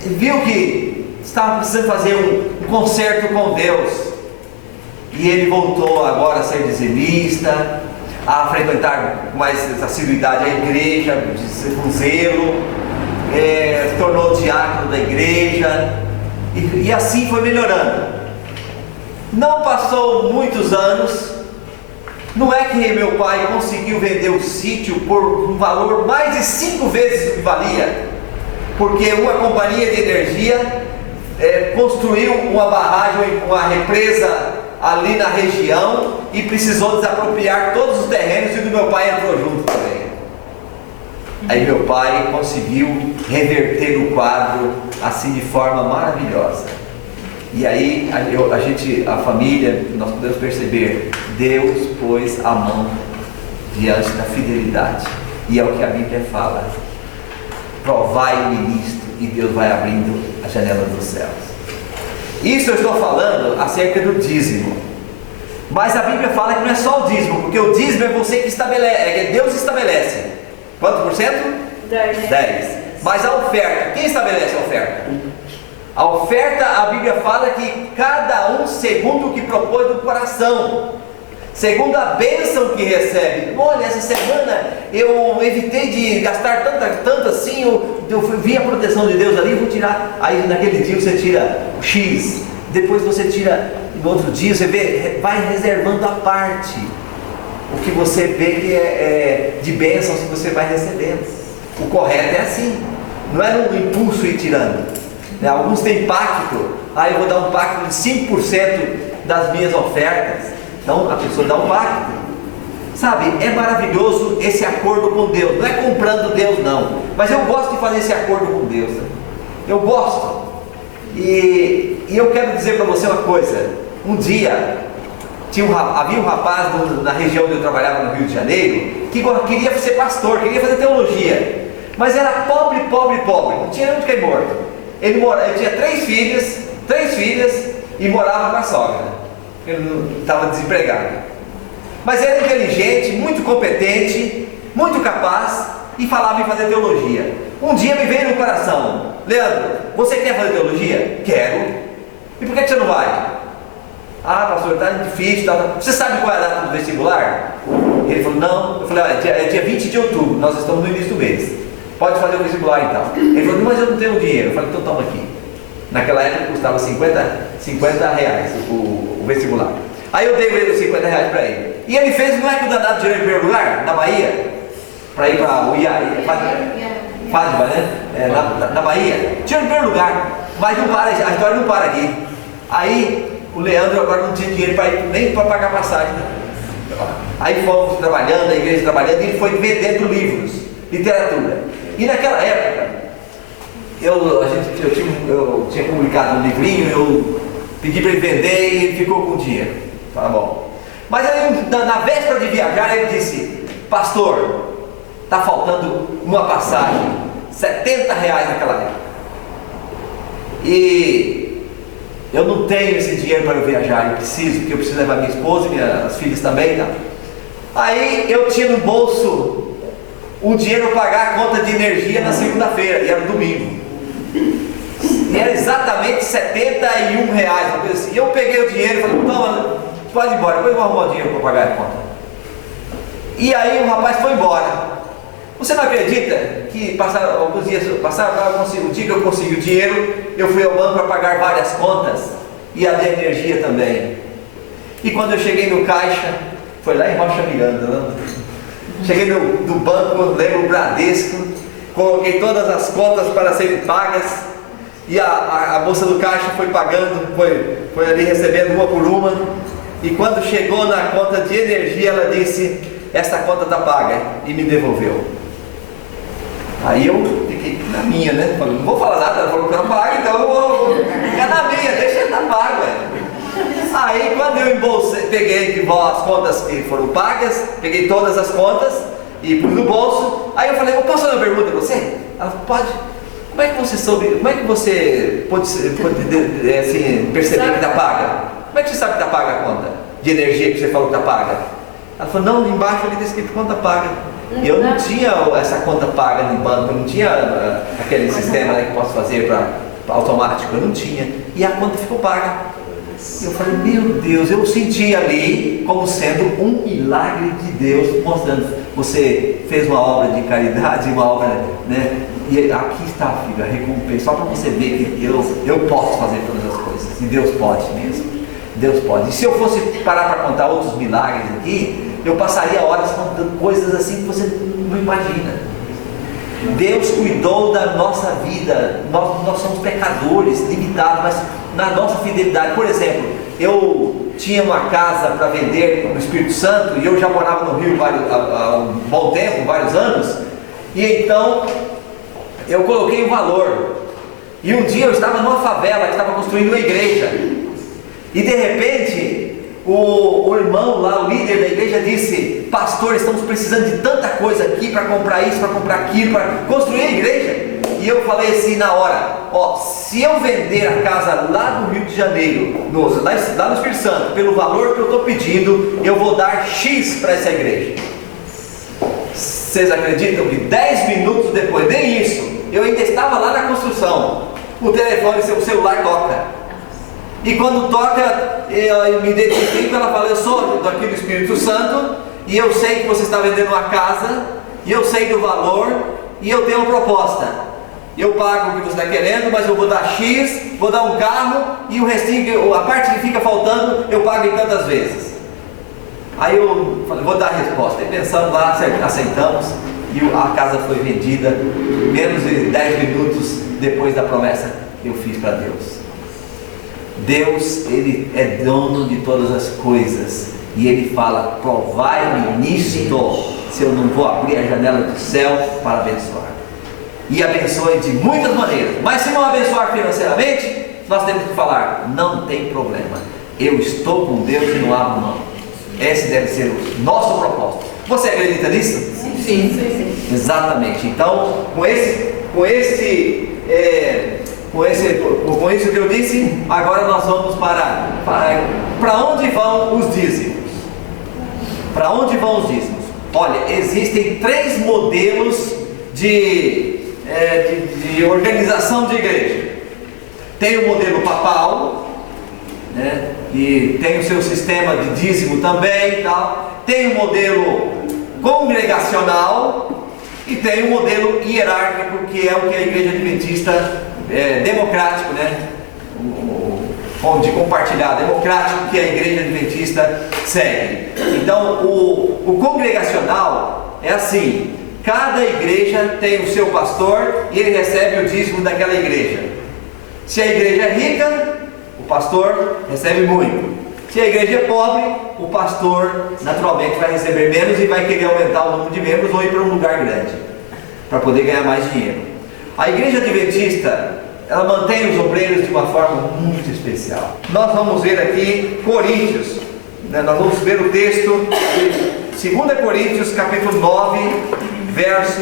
viu que estava precisando fazer um concerto com Deus. E ele voltou agora a ser dizimista, a frequentar com mais assiduidade a igreja, com zelo, se tornou diácono da igreja, e assim foi melhorando. Não passou muitos anos, não é que meu pai conseguiu vender o sítio por um valor mais de 5 vezes o que valia, porque uma companhia de energia construiu uma barragem, uma represa ali na região, e precisou desapropriar todos os terrenos, e o do meu pai entrou junto também. Aí meu pai conseguiu reverter o quadro assim de forma maravilhosa. E aí a família, nós podemos perceber, Deus pôs a mão diante da fidelidade, e é o que a Bíblia fala: provai-me nisto, e Deus vai abrindo a janela dos céus. Isso eu estou falando acerca do dízimo, mas a Bíblia fala que não é só o dízimo, porque o dízimo é você que estabelece, é Deus estabelece. Quanto por cento? 10. Mas a oferta, quem estabelece a oferta? A oferta, a Bíblia fala que cada um segundo o que propôs do coração, segundo a bênção que recebe. Olha, essa semana eu evitei de gastar tanto assim, eu vi a proteção de Deus ali, vou tirar. Aí naquele dia você tira X, depois você tira, no outro dia você vai reservando a parte, o que você vê que é de bênçãos que você vai recebendo. O correto é assim, não é no impulso ir tirando. Alguns têm pacto, eu vou dar um pacto de 5% das minhas ofertas. Então a pessoa dá um pacto, sabe? É maravilhoso esse acordo com Deus. Não é comprando Deus não, mas eu gosto de fazer esse acordo com Deus, né? Eu gosto. E eu quero dizer para você uma coisa. Um dia havia um rapaz na região onde eu trabalhava, no Rio de Janeiro, que queria ser pastor, queria fazer teologia, mas era pobre, não tinha onde cair morto. Ele tinha 3 filhas e morava com a sogra. ele não estava desempregado. Mas era inteligente, muito competente, muito capaz e falava em fazer teologia. Um dia me veio no coração: Leandro, você quer fazer teologia? Quero. E por que você não vai? Ah, pastor, está difícil. Você sabe qual é a data do vestibular? Ele falou: não. Eu falei: é dia 20 de outubro, nós estamos no início do mês. Pode fazer o vestibular então. Ele falou: mas eu não tenho dinheiro. Eu falei: então toma aqui. Naquela época custava 50 reais o vestibular. Aí eu dei os 50 reais para ele. E ele fez, não é que o danado tirou em primeiro lugar? Na Bahia? Para ir para o Fátima, né? Na Bahia. Tirou em primeiro lugar. Mas não para, a história não para aqui. Aí o Leandro agora não tinha dinheiro para ir, nem para pagar passagem. Aí fomos trabalhando, a igreja trabalhando, e ele foi vendendo livros, literatura. E naquela época, eu tinha publicado um livrinho, eu pedi para ele vender e ele ficou com o dinheiro. Tá bom. Mas aí, na véspera de viajar, ele disse: pastor, está faltando uma passagem, 70 reais naquela época. E eu não tenho esse dinheiro para eu viajar, eu preciso, porque eu preciso levar minha esposa e minhas filhas também, tá? Aí eu tinha no bolso o dinheiro para pagar a conta de energia na segunda-feira, e era domingo. E era exatamente 71 reais, uma coisa assim. E eu peguei o dinheiro e falei: toma, pode ir embora, depois eu vou arrumar o dinheiro para pagar a conta. E aí o rapaz foi embora. Você não acredita que passaram alguns dias, o dia que eu consegui o dinheiro, eu fui ao banco para pagar várias contas e a de energia também. E quando eu cheguei no caixa, foi lá em Rocha Miranda, né? Cheguei no banco, lembro o Bradesco, coloquei todas as contas para serem pagas e a moça do caixa foi pagando, foi ali recebendo uma por uma. E quando chegou na conta de energia, ela disse: esta conta está paga, e me devolveu. Aí eu fiquei na minha, né? Falei: não vou falar nada. Ela falou que não paga, então eu vou ficar na minha, deixa ele estar pago. Aí quando eu embolsei, peguei de volta as contas que foram pagas, peguei todas as contas e pus no bolso. Aí eu falei: eu posso fazer uma pergunta a você? Ela falou: pode. Como é que você soube, como é que você pode assim, perceber que está paga? Como é que você sabe que está paga a conta de energia que você falou que está paga? Ela falou: não, embaixo ali está escrito conta paga. E eu não tinha essa conta paga no banco, eu não tinha aquele sistema que eu posso fazer para automático, eu não tinha. E a conta ficou paga. E eu falei: meu Deus, eu senti ali como sendo um milagre de Deus, mostrando: você fez uma obra de caridade, uma obra, né? E aqui está, filho, a recompensa, só para você ver que eu posso fazer todas as coisas. E Deus pode mesmo. Deus pode. E se eu fosse parar para contar outros milagres aqui, eu passaria horas contando coisas assim que você não imagina. Deus cuidou da nossa vida. Nós somos pecadores, limitados, mas na nossa fidelidade. Por exemplo, eu tinha uma casa para vender no Espírito Santo e eu já morava no Rio há um bom tempo, vários anos. E então eu coloquei um valor. E um dia eu estava numa favela que estava construindo uma igreja. E de repente o irmão lá, o líder da igreja, disse: pastor, estamos precisando de tanta coisa aqui para comprar isso, para comprar aquilo, para construir a igreja. E eu falei assim na hora: ó, se eu vender a casa lá no Rio de Janeiro, lá no Espírito Santo, pelo valor que eu estou pedindo, eu vou dar X para essa igreja. Vocês acreditam que 10 minutos depois, nem isso, eu ainda estava lá na construção, o telefone, o celular toca. E quando toca, eu me identifico, ela fala: eu sou daqui do Espírito Santo, e eu sei que você está vendendo uma casa, e eu sei do valor, e eu tenho uma proposta. Eu pago o que você está querendo, mas eu vou dar X, vou dar um carro, e o restinho, a parte que fica faltando, eu pago em tantas vezes. Aí eu falei: vou dar a resposta. E pensando lá, aceitamos, e a casa foi vendida menos de 10 minutos depois da promessa que eu fiz para Deus. Deus, Ele é dono de todas as coisas, e Ele fala: provai-me nisto, se eu não vou abrir a janela do céu para abençoar. E abençoe de muitas maneiras, mas se não abençoar financeiramente, nós temos que falar: não tem problema, eu estou com Deus e não abro mão. Esse deve ser o nosso propósito. Você acredita nisso? Sim. Exatamente. Então, com isso que eu disse, agora nós vamos para para onde vão os dízimos? Para onde vão os dízimos? Olha, existem 3 modelos de organização de igreja. Tem o modelo papal, né? E tem o seu sistema de dízimo também, tal. Tem o modelo congregacional e tem o modelo hierárquico, que é o que a igreja adventista democrático, né? De compartilhar, democrático, que a igreja adventista segue. Então, o congregacional é assim: cada igreja tem o seu pastor e ele recebe o dízimo daquela igreja. Se a igreja é rica, o pastor recebe muito. Se a igreja é pobre, o pastor naturalmente vai receber menos e vai querer aumentar o número de membros ou ir para um lugar grande para poder ganhar mais dinheiro. A igreja adventista, ela mantém os obreiros de uma forma muito especial. Nós vamos ver aqui Coríntios, né? Nós vamos ver o texto de 2 Coríntios capítulo 9, verso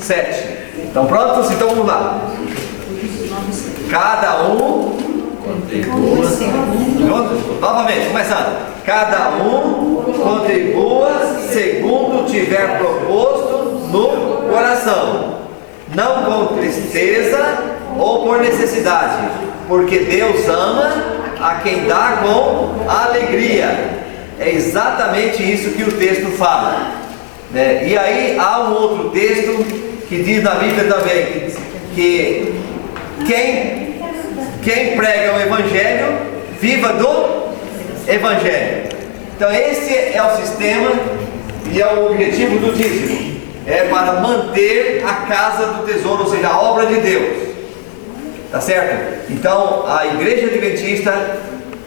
7. Estão prontos? Então vamos lá. Cada um novamente, começando. Cada um contribua segundo tiver proposto no coração, não com tristeza ou por necessidade, porque Deus ama a quem dá com alegria. É exatamente isso que o texto fala, né? E aí há um outro texto que diz na Bíblia também que quem prega o Evangelho, viva do Evangelho. Então esse é o sistema e é o objetivo do dízimo. É para manter a casa do tesouro, ou seja, a obra de Deus. Tá certo? Então a igreja adventista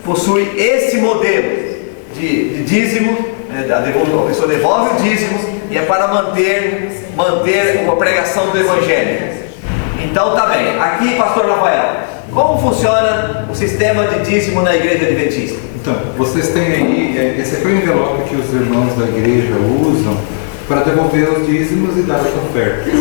possui esse modelo de dízimo, né? A pessoa devolve o dízimo e é para manter a pregação do Evangelho. Então tá bem, aqui pastor Rafael, como funciona o sistema de dízimo na igreja adventista? Então, vocês têm aí, esse aqui é o envelope que os irmãos da igreja usam para devolver os dízimos e dar as ofertas.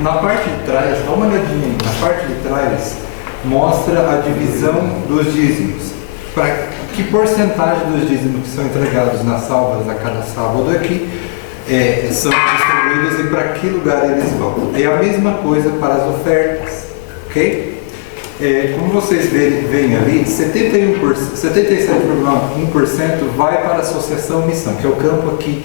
Na parte de trás, dá uma olhadinha aí, na parte de trás mostra a divisão dos dízimos. Para que porcentagem dos dízimos que são entregados nas salvas a cada sábado aqui são distribuídos e para que lugar eles vão. É a mesma coisa para as ofertas, ok? Como vocês veem ali, 77,1% vai para a Associação Missão, que é o campo aqui,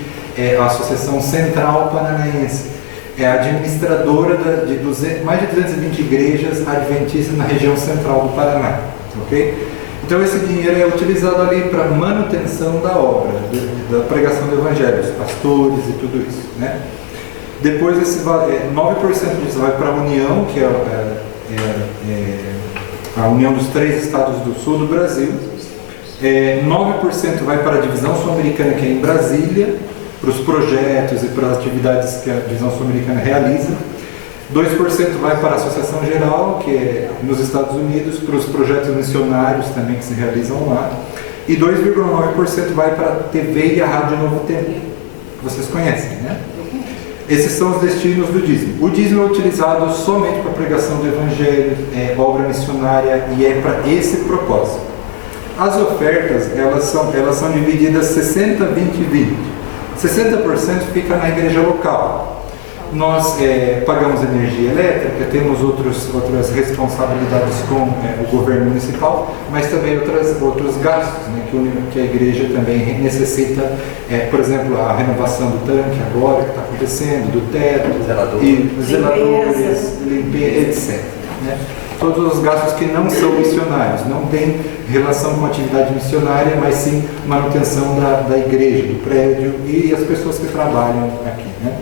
a Associação Central Paranaense. É a administradora de mais de 220 igrejas adventistas na região central do Paraná, ok? Então esse dinheiro é utilizado ali para manutenção da obra, da pregação do Evangelho, dos pastores e tudo isso, né? Depois 9% disso vai para a União, que é a União dos 3 estados do sul do Brasil. 9% vai para a divisão sul-americana, que é em Brasília, para os projetos e para as atividades que a divisão sul-americana realiza. 2% vai para a Associação Geral, que é nos Estados Unidos, para os projetos missionários também que se realizam lá. E 2,9% vai para a TV e a Rádio Novo Tempo, que vocês conhecem, né? Esses são os destinos do dízimo. O dízimo é utilizado somente para a pregação do Evangelho, obra missionária, e é para esse propósito. As ofertas, elas são divididas 60, 20 e 20. 60% fica na igreja local. Nós pagamos energia elétrica, temos outras responsabilidades com o governo municipal, mas também outros gastos, né, que a igreja também necessita, por exemplo, a renovação do tanque agora que está acontecendo, do teto, os zeladores, limpeza, etc. Né? Todos os gastos que não são missionários, não tem relação com atividade missionária, mas sim manutenção da igreja, do prédio e as pessoas que trabalham aqui, né?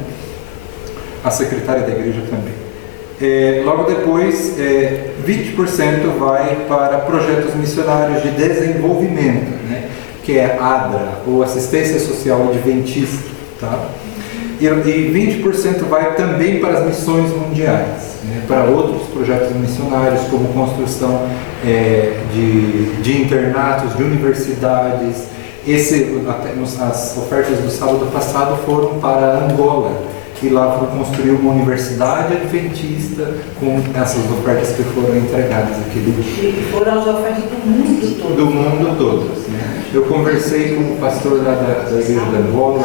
A secretária da igreja também. Logo depois, 20% vai para projetos missionários de desenvolvimento, né? Que é ADRA, ou Assistência Social Adventista, tá? E 20% vai também para as missões mundiais, né? Para outros projetos missionários, como construção de internatos, de universidades. As ofertas do sábado passado foram para Angola, e lá foi construir uma universidade adventista com essas ofertas que foram entregadas aqui E foram as ofertas do mundo todo. Do mundo todo, né? Eu conversei com o pastor lá da igreja da Angola,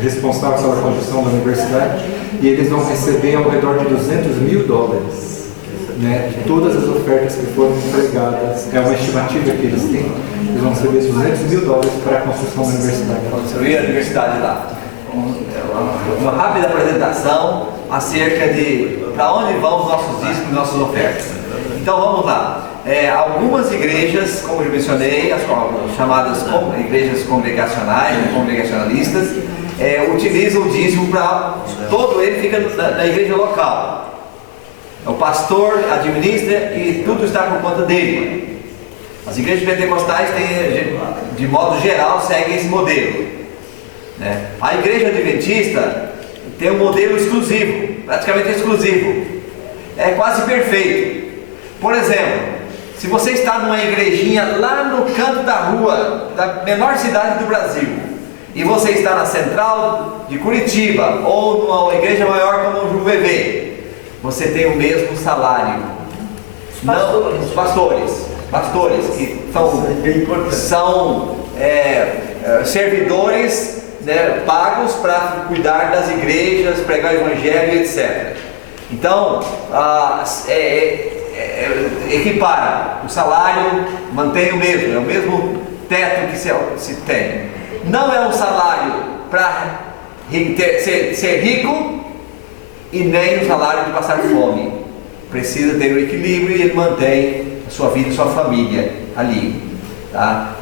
responsável pela construção da universidade, e eles vão receber ao redor de $200 mil, né, de todas as ofertas que foram entregadas. É uma estimativa que eles têm. Eles vão receber $200 mil para a construção da universidade. Construir a universidade lá. Uma rápida apresentação acerca de para onde vão os nossos dízimos e nossas ofertas. Então vamos lá. Algumas igrejas, como eu mencionei, as chamadas igrejas congregacionais, congregacionalistas, utilizam o dízimo para todo ele fica na igreja local. O pastor administra e tudo está por conta dele. As igrejas pentecostais têm, de modo geral, seguem esse modelo, né? A igreja adventista tem um modelo exclusivo, praticamente exclusivo. É quase perfeito. Por exemplo, se você está numa igrejinha lá no canto da rua da menor cidade do Brasil, e você está na central de Curitiba ou numa igreja maior como o Juvevê, você tem o mesmo salário. Os pastores que são servidores, né, pagos para cuidar das igrejas, pregar o evangelho, etc. Então, equipara o salário, mantém o mesmo, é o mesmo teto que se tem. Não é um salário para ser rico e nem um salário de passar fome. Precisa ter o equilíbrio e ele mantém a sua vida e sua família ali, tá?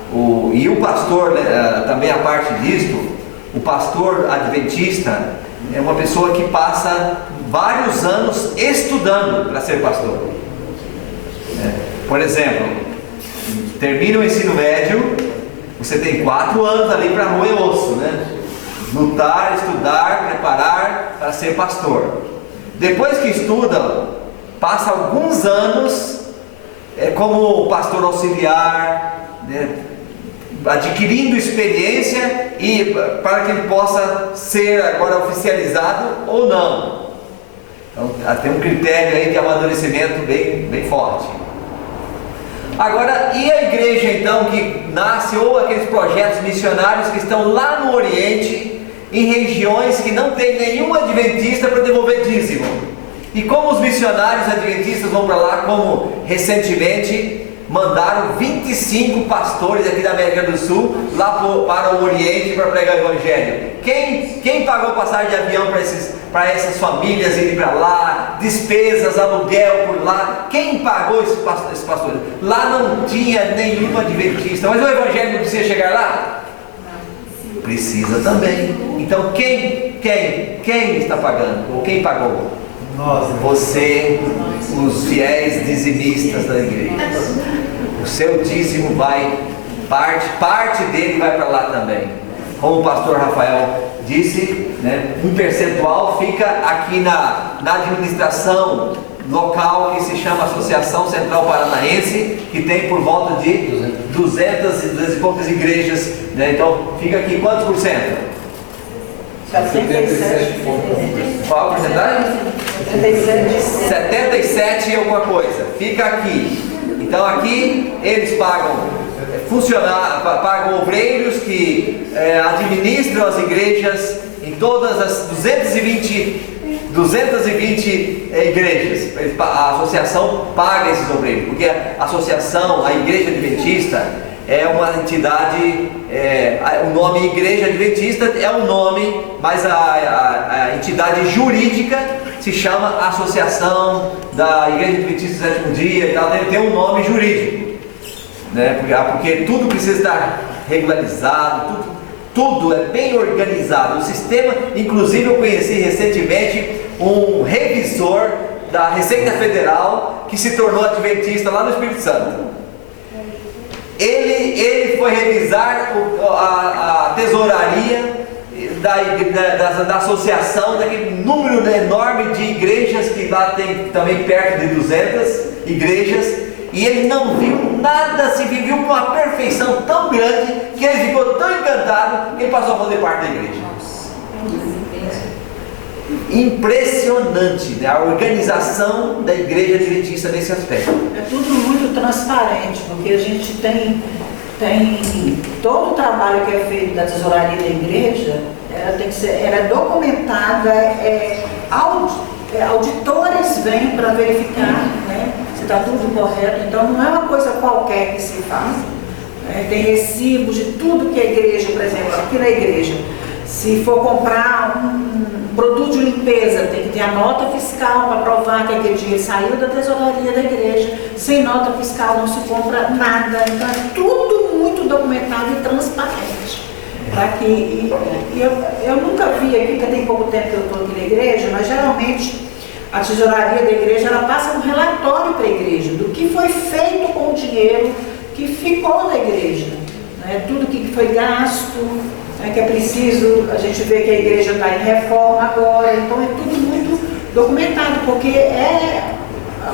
E o pastor, né, também a parte disto, o pastor adventista é uma pessoa que passa vários anos estudando para ser pastor. Por exemplo, termina o ensino médio, você tem 4 anos ali para roer osso, né? Lutar, estudar, preparar para ser pastor. Depois que estuda, passa alguns anos como pastor auxiliar, né, adquirindo experiência e para que ele possa ser agora oficializado ou não. Então tem um critério aí de amadurecimento bem forte. Agora, e a igreja então que nasce, ou aqueles projetos missionários que estão lá no Oriente, em regiões que não tem nenhum adventista para devolver dízimo? E como os missionários adventistas vão para lá, como recentemente mandaram 25 pastores aqui da América do Sul lá para o Oriente para pregar o evangelho? Quem pagou passagem de avião para essas famílias irem para lá, despesas, aluguel por lá? Quem pagou esses pastores? Lá não tinha nenhum adventista, mas o evangelho não precisa chegar lá? Precisa também. Então quem está pagando? Ou quem pagou? Você, os fiéis dizimistas da igreja. O seu dízimo vai, parte dele vai para lá também. Como o pastor Rafael disse, né, um percentual fica aqui na administração local que se chama Associação Central Paranaense, que tem por volta de 200 e poucas igrejas, né? Então fica aqui quantos por cento? 77. Qual a porcentagem? 77 e alguma coisa. Fica aqui. Então aqui eles pagam pagam obreiros que administram as igrejas em todas as 220 igrejas. A associação paga esses obreiros, porque a associação, a igreja adventista, é uma entidade, o nome Igreja Adventista é um nome, mas a entidade jurídica se chama Associação da Igreja Adventista do Sétimo Dia e tal, tem um nome jurídico, né? Porque tudo precisa estar regularizado, tudo é bem organizado. O sistema, inclusive eu conheci recentemente um revisor da Receita Federal que se tornou adventista lá no Espírito Santo. Ele foi revisar a tesouraria da associação, daquele número enorme de igrejas, que lá tem também perto de 200 igrejas, e ele não viu nada, se viu uma perfeição tão grande, que ele ficou tão encantado, que ele passou a fazer parte da igreja. Impressionante, né? A organização da igreja adventista nesse aspecto. É tudo muito transparente, porque a gente tem tem todo o trabalho que é feito da tesouraria da igreja, ela é documentada, auditores vêm para verificar, né, se está tudo correto. Então não é uma coisa qualquer que se faz. Tem recibos de tudo que a igreja, por exemplo, aqui na igreja, se for comprar um produto de limpeza, tem que ter a nota fiscal para provar que aquele dinheiro saiu da tesouraria da igreja. Sem nota fiscal não se compra nada. Então é tudo muito documentado e transparente. Eu nunca vi aqui, porque tem pouco tempo que eu estou aqui na igreja, mas geralmente a tesouraria da igreja ela passa um relatório para a igreja do que foi feito com o dinheiro que ficou na igreja, né? Tudo que foi gasto, né? Que é preciso, a gente vê que a igreja está em reforma agora, então é tudo muito documentado, porque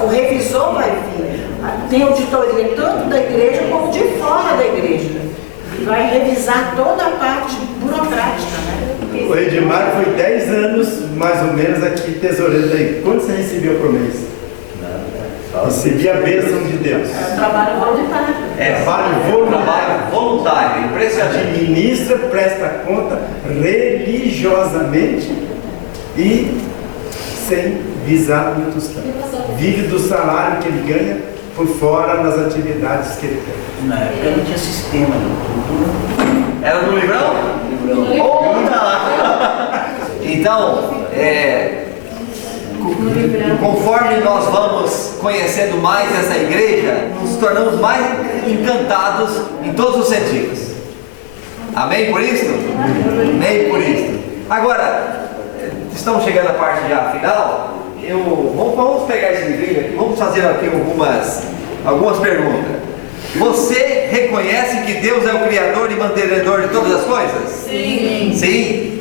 o revisor vai vir, tem auditoria tanto da igreja como de fora da igreja, e vai revisar toda a parte burocrática, né? O Edmar foi 10 anos, mais ou menos, aqui tesoureiro daí. Quanto você recebeu por mês? Recebi a bênção de Deus. Trabalho voluntário. Trabalho voluntário, impressionante. Administra, presta conta religiosamente e sem visar muito tostão. Vive do salário que ele ganha por fora nas atividades que ele tem. Na época não tinha sistema, não. Era no livrão? Então, conforme nós vamos conhecendo mais essa igreja, nos tornamos mais encantados em todos os sentidos. Amém por isso? Amém por isso. Agora, estamos chegando à parte já final. Vamos pegar esse livrinho aqui, vamos fazer aqui algumas perguntas. Você reconhece que Deus é o Criador e mantenedor de todas as coisas? Sim. Sim?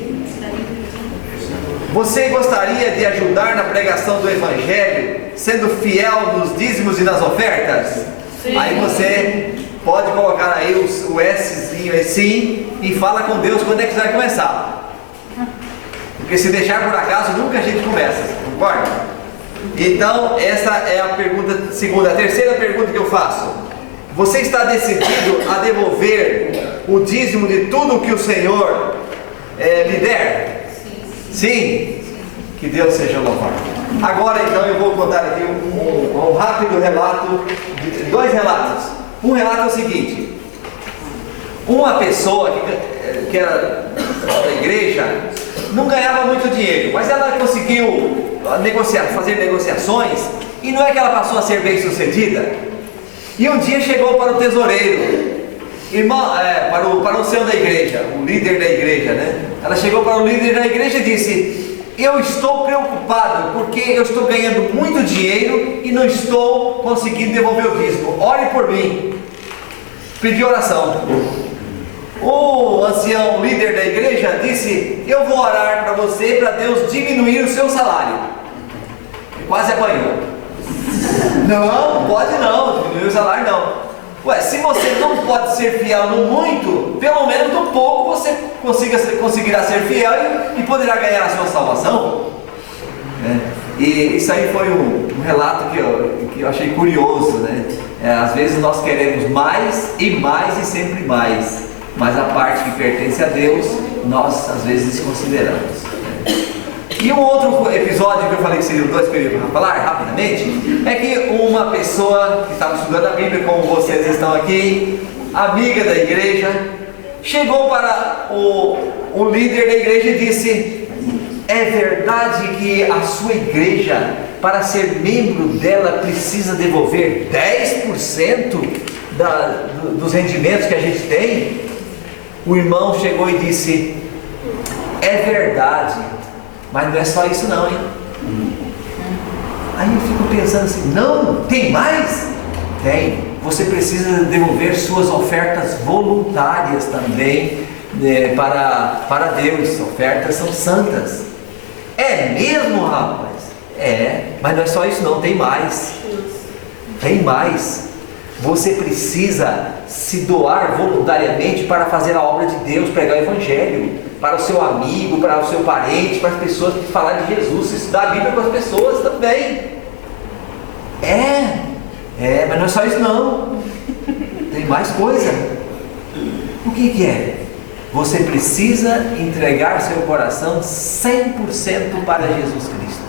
Você gostaria de ajudar na pregação do Evangelho, sendo fiel nos dízimos e nas ofertas? Sim. Aí você pode colocar aí o Szinho aí, sim, e fala com Deus quando é que você vai começar. Porque se deixar por acaso, nunca a gente começa, concorda? Então, essa é a pergunta segunda. A terceira pergunta que eu faço: você está decidido a devolver o dízimo de tudo que o Senhor lhe der? Sim? Que Deus seja louvado. Agora então eu vou contar aqui um rápido relato, dois relatos. Um relato é o seguinte: uma pessoa que era da igreja não ganhava muito dinheiro, mas ela conseguiu fazer negociações, e não é que ela passou a ser bem sucedida. E um dia chegou para o tesoureiro, para o ancião da igreja, o líder da igreja, né? Ela chegou para o líder da igreja e disse: eu estou preocupado porque eu estou ganhando muito dinheiro e não estou conseguindo devolver o dízimo. Ore por mim. Pediu oração. O ancião líder da igreja disse: eu vou orar para você, para Deus diminuir o seu salário. Quase apanhou. Não, pode não, diminuir o salário não. Ué, se você não pode ser fiel no muito, pelo menos no pouco você conseguirá ser fiel e poderá ganhar a sua salvação. E isso aí foi um relato que eu achei curioso, né? Às vezes nós queremos mais e sempre mais, mas a parte que pertence a Deus, nós às vezes desconsideramos. E um outro episódio que eu falei que seriam dois períodos para falar rapidamente, é que uma pessoa que estava estudando a Bíblia, como vocês estão aqui, amiga da igreja, chegou para o líder da igreja e disse: é verdade que a sua igreja, para ser membro dela, precisa devolver 10% dos rendimentos que a gente tem? O irmão chegou e disse: é verdade, mas não é só isso não, hein? Aí eu fico pensando assim: não, tem mais? Tem. Você precisa devolver suas ofertas voluntárias também, né, para Deus. Ofertas são santas. É mesmo, rapaz? Mas não é só isso não, tem mais. Tem mais. Você precisa se doar voluntariamente para fazer a obra de Deus, pregar o Evangelho para o seu amigo, para o seu parente, para as pessoas que falar de Jesus, estudar a Bíblia com as pessoas também. Mas não é só isso não, tem mais coisa. O que é? Você precisa entregar seu coração 100% para Jesus Cristo.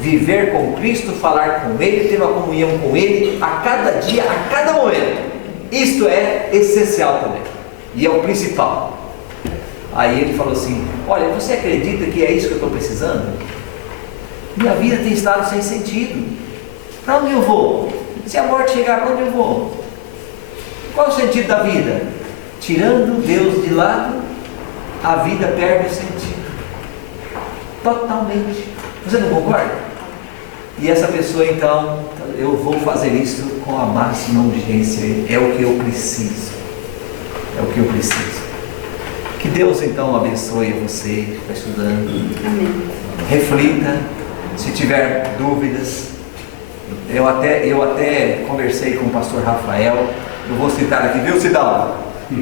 Viver com Cristo, falar com Ele, ter uma comunhão com Ele a cada dia, a cada momento. Isto é essencial também. E é o principal. Aí ele falou assim: olha, você acredita que é isso que eu estou precisando? Minha vida tem estado sem sentido. Para onde eu vou? Se a morte chegar, para onde eu vou? Qual é o sentido da vida? Tirando Deus de lado, a vida perde o sentido. Totalmente. Você não concorda? E essa pessoa então, eu vou fazer isso com a máxima urgência. É o que eu preciso. É o que eu preciso. Que Deus então abençoe você que está estudando. Amém. Reflita. Se tiver dúvidas, eu até conversei com o pastor Rafael. Eu vou citar aqui, viu, Cidão?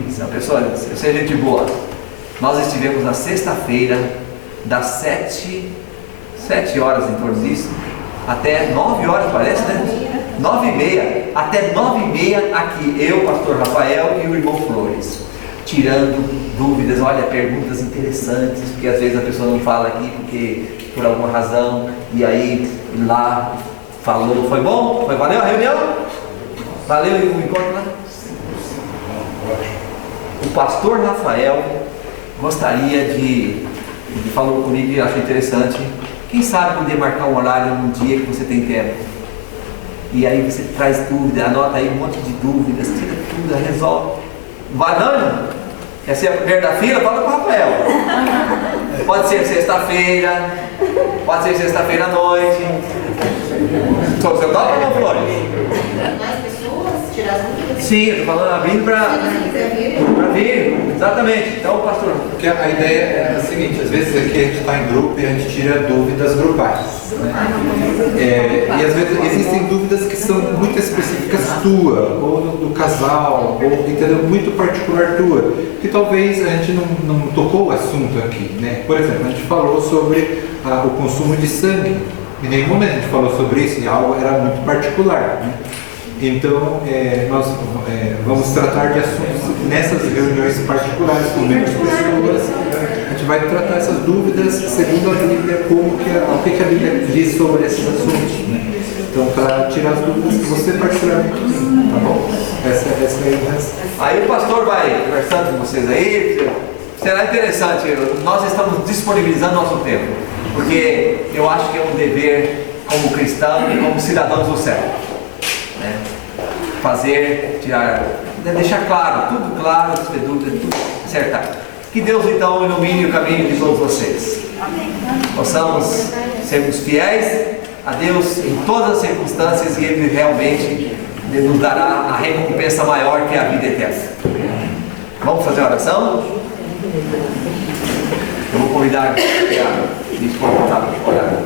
Se a pessoa, se é gente boa. Nós estivemos na sexta-feira, das 7 horas em torno disso, até 9 horas, parece, né? 9h30, até 9h30 aqui, eu, pastor Rafael e o irmão Flores, tirando dúvidas, olha, perguntas interessantes, porque às vezes a pessoa não fala aqui porque por alguma razão, e aí lá falou. Foi bom? Valeu a reunião? Valeu o encontro lá? O pastor Rafael gostaria de falou comigo e achei interessante. Quem sabe poder marcar um horário num dia que você tem tempo. E aí você traz dúvida, anota aí um monte de dúvidas, tira tudo, resolve. Vai não? Quer ser a primeira da fila? Fala com o Rafael. Pode ser sexta-feira, pode ser sexta-feira à noite. Você topa ou não, Flores? Mais pessoas? Tirar as dúvidas? Sim, eu estou falando abrindo para vir. Exatamente. Então, pastor. Porque a ideia é a seguinte: às vezes aqui a gente está em grupo e a gente tira dúvidas grupais, né? E às vezes existem dúvidas que são muito específicas tua, ou do casal, ou entendeu, muito particular tua, que talvez a gente não tocou o assunto aqui, né? Por exemplo, a gente falou sobre o consumo de sangue. Em nenhum momento a gente falou sobre isso, e algo era muito particular, né? Então, nós vamos tratar de assuntos nessas reuniões particulares com menos pessoas. A gente vai tratar essas dúvidas segundo a Bíblia, o que a Bíblia diz sobre esses assuntos, né? Então, para tirar as dúvidas que você particularmente tem, tá bom? Essa é a intenção. Aí o pastor vai conversando com vocês aí. Será interessante. Nós estamos disponibilizando nosso tempo, porque eu acho que é um dever como cristão e como cidadãos do céu, né? Deixar claro, tudo claro, se ter dúvida, tudo acertar. Que Deus então ilumine o caminho de todos vocês. Possamos sermos fiéis a Deus em todas as circunstâncias, e Ele realmente nos dará a recompensa maior, que é a vida eterna. Vamos fazer a oração? Eu vou convidar a orar.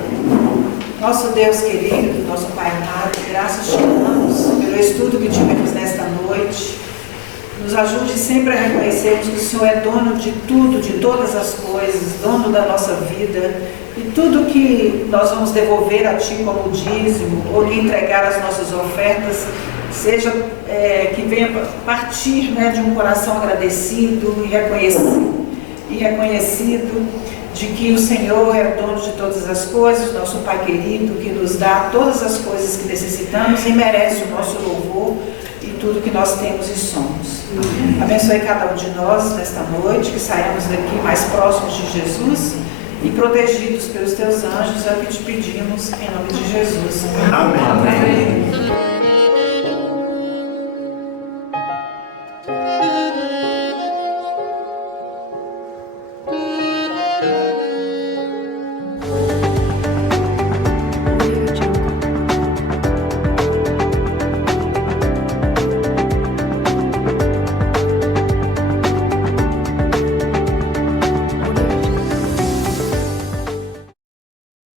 Nosso Deus querido, nosso Pai amado, graças te damos pelo estudo que tivemos nesta noite. Nos ajude sempre a reconhecermos que o Senhor é dono de tudo, de todas as coisas, dono da nossa vida, e tudo que nós vamos devolver a Ti como dízimo, ou lhe entregar as nossas ofertas, seja que venha partir, né, de um coração agradecido e reconhecido de que o Senhor é dono de todas as coisas, nosso Pai querido, que nos dá todas as coisas que necessitamos e merece o nosso louvor e tudo que nós temos e somos. Abençoe cada um de nós nesta noite, que saímos daqui mais próximos de Jesus e protegidos pelos Teus anjos, é o que te pedimos, em nome de Jesus. Amém. Amém.